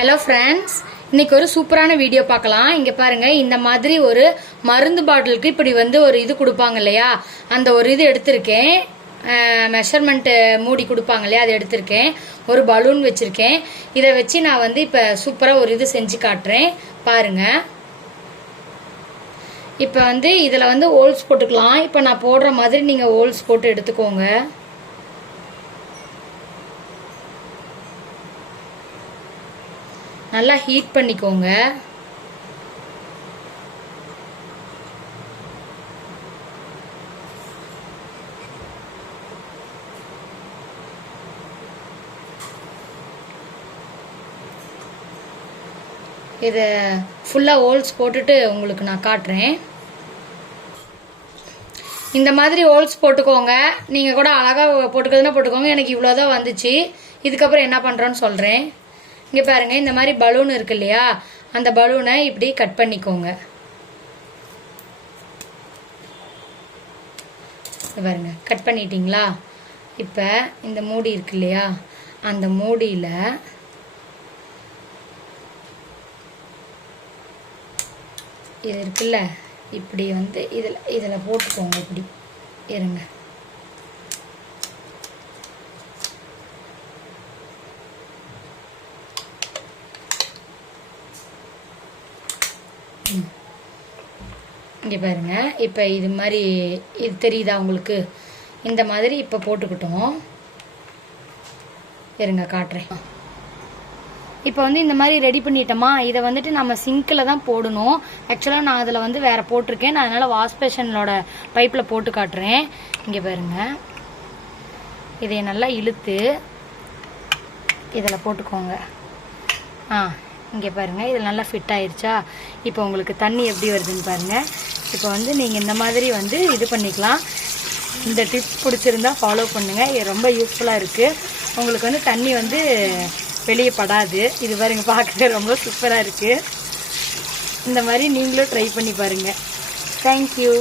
Hello friends, இன்னைக்கு ஒரு சூப்பரான வீடியோ பார்க்கலாம். இங்கே பாருங்க, இந்த மாதிரி ஒரு மருந்து பாட்டிலுக்கு இப்படி ஒரு இது கொடுப்பாங்க இல்லையா, அந்த ஒரு இது எடுத்திருக்கேன். மெஷர்மெண்ட்டு மூடி கொடுப்பாங்க இல்லையா, அது எடுத்திருக்கேன். ஒரு பலூன் வச்சுருக்கேன். இதை வச்சு நான் இப்போ சூப்பராக ஒரு இது செஞ்சு காட்டுறேன் பாருங்க. இப்போ இதில் ஹோல்ஸ் போட்டுக்கலாம். இப்போ நான் போடுற மாதிரி நீங்கள் ஹோல்ஸ் போட்டு எடுத்துக்கோங்க. நல்லா ஹீட் பண்ணிக்கோங்க. இதை ஃபுல்லாக ஹோல்ஸ் போட்டுட்டு உங்களுக்கு நான் காட்டுறேன். இந்த மாதிரி ஹோல்ஸ் போட்டுக்கோங்க. நீங்கள் கூட அழகாக போட்டுக்கிறதுனா போட்டுக்கோங்க. எனக்கு இவ்வளோதான் வந்துச்சு. இதுக்கப்புறம் என்ன பண்ணுறோன்னு சொல்கிறேன். இங்கே பாருங்க, இந்த மாதிரி பலூன் இருக்கு இல்லையா, அந்த பலூனை இப்படி கட் பண்ணிக்கோங்க. பாருங்க, கட் பண்ணிட்டீங்களா? இப்போ இந்த மூடி இருக்கு இல்லையா, அந்த மூடியில் இது இருக்குல்ல, இப்படி இதில் போட்டுக்கோங்க. இப்படி இருங்க. இங்கே பாருங்க, இப்போ இது மாதிரி இது தெரியுதா உங்களுக்கு? இந்த மாதிரி இப்போ போட்டுக்கிட்டோம். இருங்க காட்டுறேன். இப்போ இந்த மாதிரி ரெடி பண்ணிட்டோமா, இதை நம்ம சிங்கில் தான் போடணும். ஆக்சுவலாக நான் அதில் வேறு போட்டிருக்கேன். நான் அதனால் வாஷ் பேஷனோட பைப்பில் போட்டு காட்டுறேன். இங்கே பாருங்க, இதை நல்லா இழுத்து இதில் போட்டுக்கோங்க. இங்கே பாருங்கள், இதில் நல்லா ஃபிட் ஆயிடுச்சா? இப்போ உங்களுக்கு தண்ணி எப்படி வருதுன்னு பாருங்கள். இப்போ நீங்கள் இந்த மாதிரி இது பண்ணிக்கலாம். இந்த டிப் பிடிச்சிருந்தா ஃபாலோ பண்ணுங்கள். இது ரொம்ப யூஸ்ஃபுல்லாக இருக்குது. உங்களுக்கு தண்ணி வெளியே படாது. இது பாருங்க, பார்க்க ரொம்ப சூப்பராக இருக்குது. இந்த மாதிரி நீங்களும் ட்ரை பண்ணி பாருங்கள். தேங்க்யூ.